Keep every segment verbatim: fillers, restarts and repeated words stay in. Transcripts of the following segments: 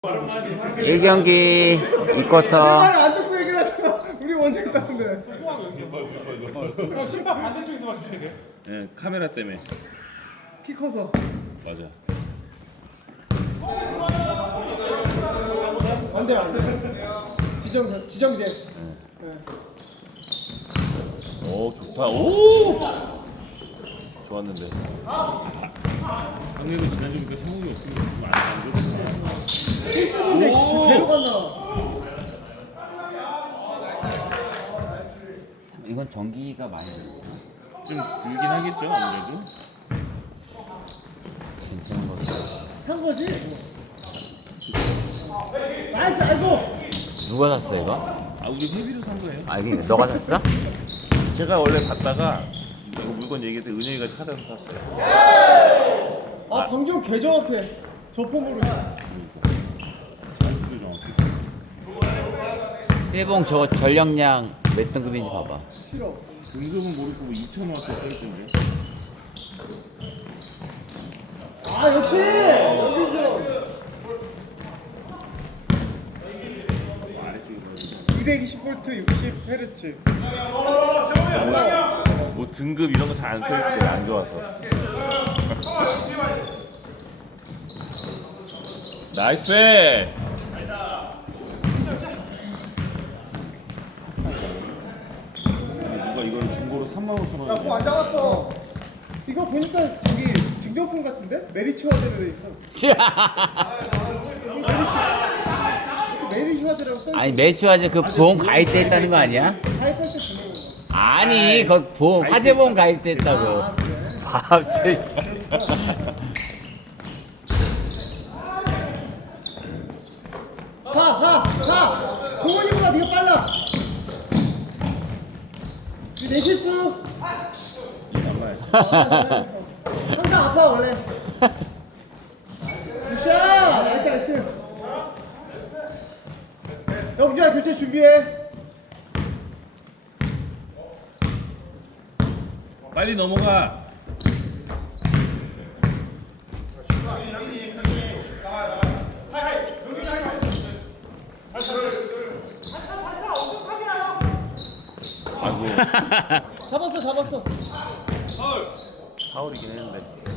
일 경기 이 쿼터. 안 듣고 얘기를 하잖아. 우리 원정 따는데. 형 심판 반대쪽에서 봐주셔야 돼요. 예, 카메라 때문에. 키 커서. 맞아. 안돼 안돼. 지정 지정제. 오, 좋다. 오! 좋았는데. 강렬이 지난주니까 성공이 없으면 좀안 좋겠다. 실수인데 계속 안 나와. 이건 전기가 많이 들고 좀 들긴 하겠죠, 아무래도. 괜찮은 거 같아. 산 거지? 나이스 아이고. 누가 샀어 이거? 아, 우리 회비로 산 거예요. 아 이게 너가 샀어? 제가 원래 봤다가 이거 물건 얘기할 때 은영이가 찾아서 샀어요. 아 방금 개 정확해. 저 폼으로. 자유도 정확히. 세봉 저 전력량 몇 등급인지 봐봐. 싫어. 등급은 모르고 이천 원대 써있던데. 아 역시 여기서 이백이십 볼트 육십 헤르츠. 뭐 등급 이런 거 잘 안 써있을 거예요, 안 좋아서. 나이스 패! 누가 이걸 중고로 삼만 오천 원에 야공안 잡았어. 이거 보니까 저기 증정품 같은데? 메리츠 화재로 돼 있어. 메리츠 화재라고 써 있어. 아니 매추하지 그 보험 가입돼 있다는 거 아니야? 가입할 때 주는 거. 아니 그 보험 화재 보험 가입돼 있다고. 아 그래? 밥제 씨. 가, 가, 가! 동원이보다 네가 빨라! 이내 실수! 항상 아파, 원래. 굿샷! 나이스, 나이스. 영주야, 교체 준비해. 빨리 넘어가. 아이고, 잡았어, 잡았어. 파울이긴 했는데.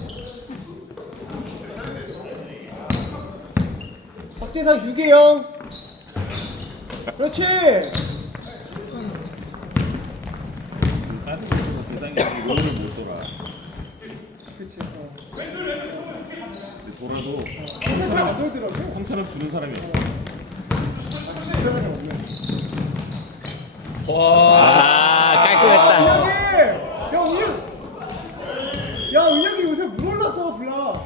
박재상 육 대 영. 그렇지! 다른 선수가 세상에 롤을 못 돌아. 그치. 어. 근데 돌아도 근데 잘안 보이더라고. 형처럼 주는 사람이 없어. 세상에 없네. 와 깔끔했다. 은혁이! 야, 은혁! 야, 은혁이 요새 물 올랐어, 블라.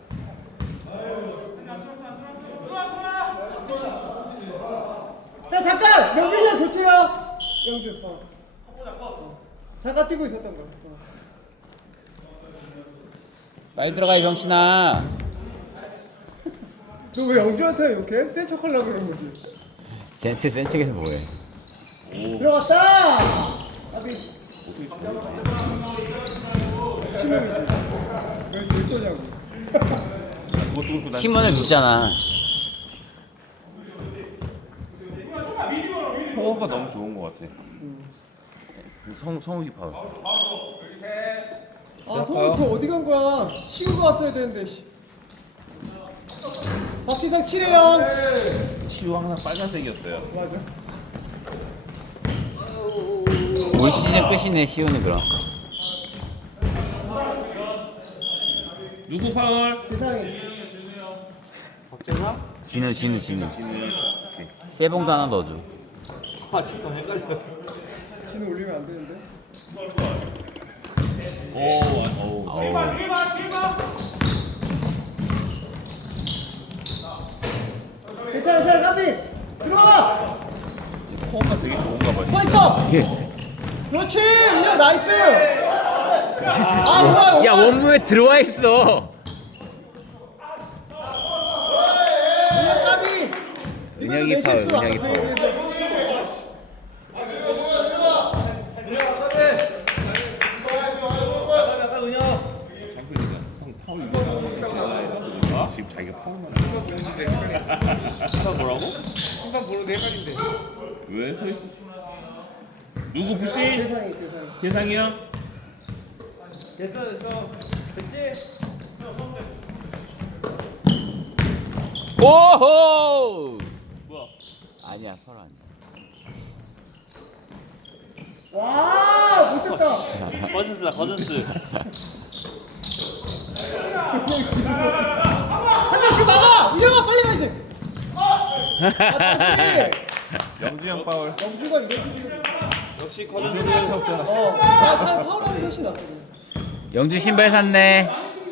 야, 잠깐! 영준이랑 교체야! 영준, 어. 잠깐 뛰고 있었던 거야. 어. 빨리 들어가 이 병신아. 너 왜 영준한테 이렇게 센 척 하려고 그런 거지? 젠트 센 척에서 뭐해? 들어갔다! 아비. 신놈이지. 왜 줄 쏘냐고. 그것도 그렇고 난 팀원을 묻잖아. 성호가 너무 좋은 것 같아. 성 성욱이 파울. 아, 성우 그 어디 간 거야? 시우가 왔어야 되는데. 씨. 박지성 칠 대 영. 시우 항상 빨간색이었어요. 맞아. 올 시즌 끝이네 시온이 그럼. 누구 파울? 세상에. 박재상? 진우 진우 진우. 오케이. 세봉도 하나 넣어줘. 진우 올리면 안 되는데. 오, 오. 어우. 괜찮아, 괜찮아, 까비. 들어가. 코어가 되게 좋은가 봐요. 서 있어. 그렇지. 은혁 나이스. 아, 뭐야? 야 원무에 들어와 있어. 은혁 까비. 은혁이 이것도 내 파울, 실수. 은혁이 아, 파울. 그래, 그래. 성 파울 이거 나오는 거 제가 지금 자기가 파울만 순간 뭐라고? 순간 보는데 헷갈린데. 왜 서 있어? 누구 부시? 세상이 세상이. 재상이 형? 됐어 됐어. 됐지? 오호. 뭐야? 아니야 서로 아니야. 와 못했다. 거저스다 거저스. 한 명씩 막아. 우영아 빨리 가야지. 아, 영주 형 파울. 영주가 이런 식으로. 역시 거저스. 어. 나잘 파울하는 훨씬 낫거든. 영주 신발 샀네.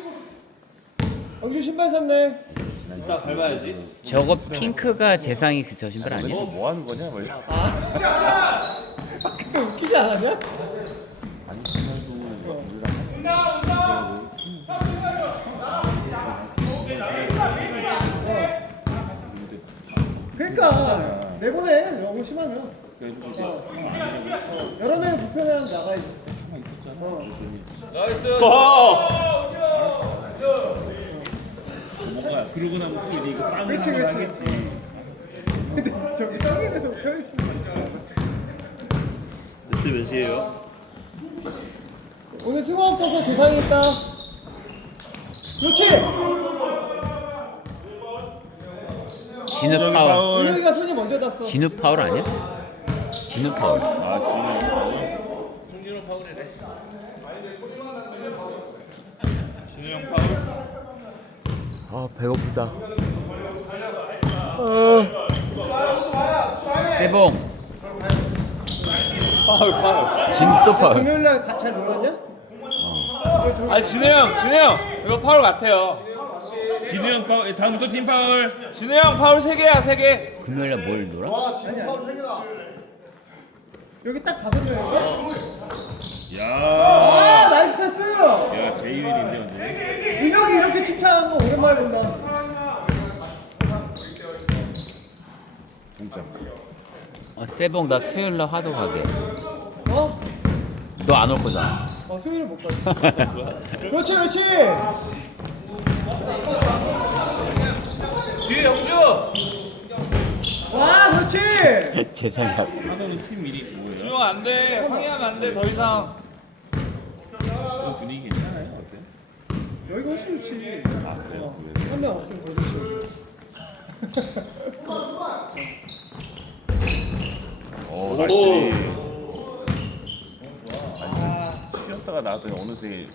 영주 신발 샀네. 이따 밟아야지. 저거 핑크가 재상이 그 저 신발 아니야? 너뭐 하는 거냐? 뭐 이러고. 근데 웃기지 않았냐? 아니 그날도 우리랑 그러니까 내보내. 너무 심하면. 그래서 이제 여러 명이 불편해하면 나가야지. 어. 나이스. 뭔가 그러고 나면 또 이제 이거 빵을 그치, 한번 그치. 하겠지. 근데 저기 땅에서 편의점 그때 몇 시에요? 오늘 수고 없어서 죄송했다. 그렇지. 진우 파울. 은영이가 손이 먼저 닿았어. 진우 파울 아니야? 진우 파울. 아 진우. 진우 형 파울. 아 배고프다. 세봉. 파울 파울. 진우 또 파울. 금요일날 가- 잘 놀았냐? 아 진우 형 진우 형 이거 파울 같아요. 진우 형 파울. 다음부터 팀 파울. 진우 형 파울 세 개야 세 개. 금요일날 뭘 놀아? 아니야. 여기 딱 다섯 명인가? 야. 아 나이스 패스. 야 제이윌인데 오늘. 인혁이 이렇게 칭찬하는 거 오랜만에 본다. 동점. 어, 세봉 나 수요일날 화도 가게. 어? 너 안 올 거잖아. 어 수요일 못 가지. 그렇지 그렇지. 뒤에 영주. 와 그렇지. 재상이 앞. 하도는 팀 미리 뭐예요? 준영 안 돼. 항의하면 안 돼. 더 이상. 그 분위기 괜찮아요? 어때? 여기가 훨씬 좋지. 아 그래요? 그래요? 한 명 없으면 더 좋지. 오 나이스. 아니 쉬었다가 나왔더니 어느새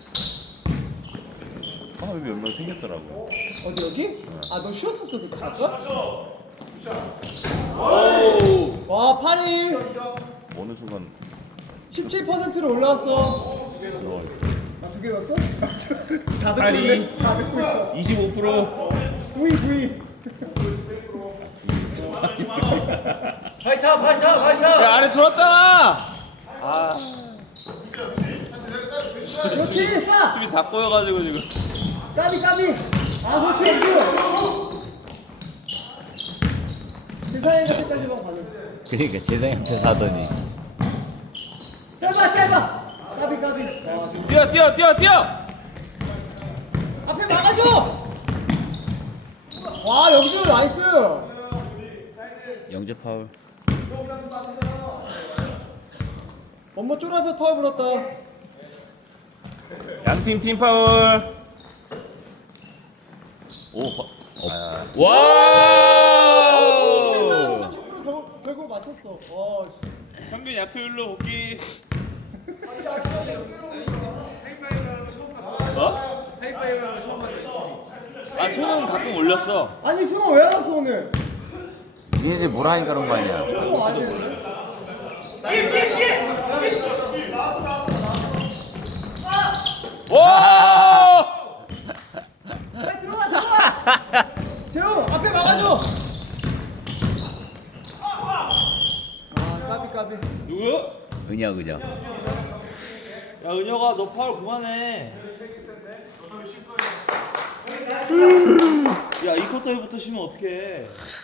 파울이 몇 명 생겼더라고. 어디 여기? 아 너 쉬었었어 그때 아까? 와 팔 일 어느 순간 십칠 퍼센트로 올라왔어. 들어와. 아 두 개 넣었어? 다 듣고 팔 일. 있네. 다 듣고 있어. 이십오 퍼센트. 부이 부이. 파이터 파이터 파이터. 야 안에 들어왔잖아. 아 그렇지 사. 수비 다 꼬여가지고 지금. 까비 까비. 아 그렇지 영주. 세상에 때까지만 가는. 그러니까 재상이한테 사더니. 짧아 짧아. 까비 까비. 와, 뛰어 뛰어 뛰어 뛰어. 앞에 막아줘. 와 영주 나이스. 영주 파울. 엄마 쫄아서 파울 불었다. 양팀 팀 파울. 오. 아, 와! 삼십 퍼센트 결국, 결국 맞췄어. 와, 씨. 평균 야투율로 복귀. 어? 아 손은 가끔 올렸어. 아니 승호 왜 왔어 오늘? 니네들 뭐라 하니까 그런 거 아니야. 승호 아니. 와! 빨리 들어와 들어와. 재호 앞에 막아줘. 아 까비 까비. 누구? 은혁 은혁. 야 은혁아 너 파울 그만해. 야 이 쿼터부터 쉬면 어떡해.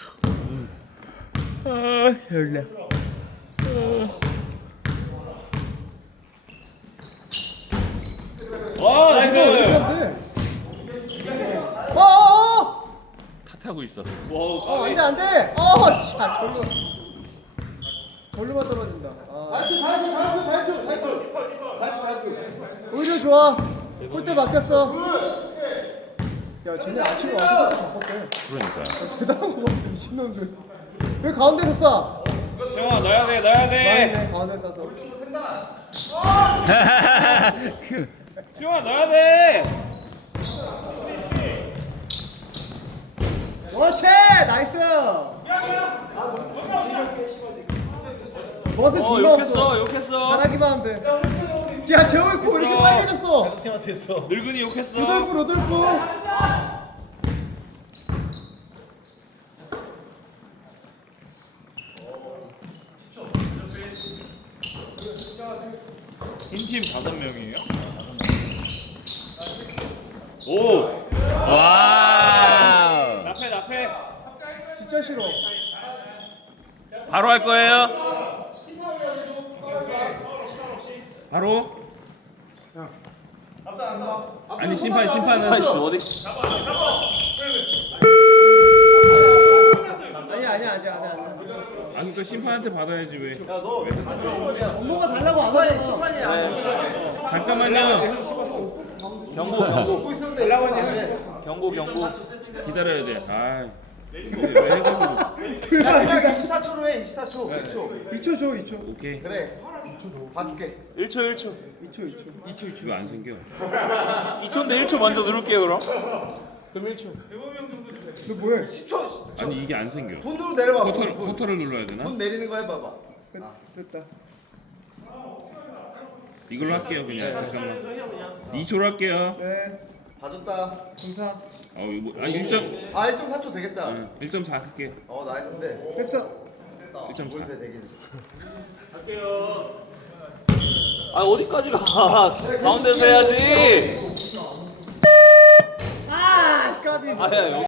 아 졸려. 와 나이스. 어어어. 타고 있어. 어 안돼 안돼. 어 자, 절로 절로만 떨어진다. 잘투 잘투 잘투 잘투 잘투 잘투 잘투. 오히려 좋아. 골대 맡겼어. 야 쟤네 아침에 와서 바꿨대. 그러니까. 대단한 거 같아 미친놈들. 왜 가운데서 쏴? 세영아 넣어야 돼 넣어야 돼. 망했네 가운데 쏴서. 세영아 넣어야 돼. 그렇지 나이스. 멋은 어 존나 없어. 욕했어 욕했어. 잘하기만 하면 돼. 야 재호이 코 이렇게 빨개졌어. 늙은이 욕했어. 로돌프 로돌프. 흰팀 다섯 명이에요? 오 와우. 나패 나패. 진짜 싫어. 바로 할 거예요? 바로? 아니 심판 심판은 어디? 아니야 아니야 아니야 아니야. 아니 그 심판한테 받아야지 왜? 업무가 달라고 안 하잖아. 심판이야. 잠깐만요. 경고 경고 보고 있었는데 달라고 하지. 경고 경고. 기다려야 돼. 아. 이거 왜 해가지고. 야 그냥 이십사 초로 해. 이십사 초. 이 초. 이 초 줘. 이 초. 오케이. 그래. 이 초 줘. 봐줄게. 일 초 일 초. 이 초 이 초. 이 초 이 초. 이거 안 생겨. 이 초인데 일 초 먼저 누를게요 그럼. 그럼 일 초. 너 뭐해? 십 초. 아니 이게 안 생겨. 분으로 내려봐. 커터를 커터를 눌러야 되나? 분 내리는 거 해봐봐. 됐다. 이걸로 할게요 그냥. 잠깐만. 이 초로 할게요. 네. 봐줬다. 감사. 어 이거 뭐- 아니 일 점 아 일 점 사 초 되겠다. 일 점 사 할게. 어 나이스인데. 됐어. 일 점 사. 되긴. 아 어디까지 가? 가운데서 해야지. 아 까비. 아야 여기.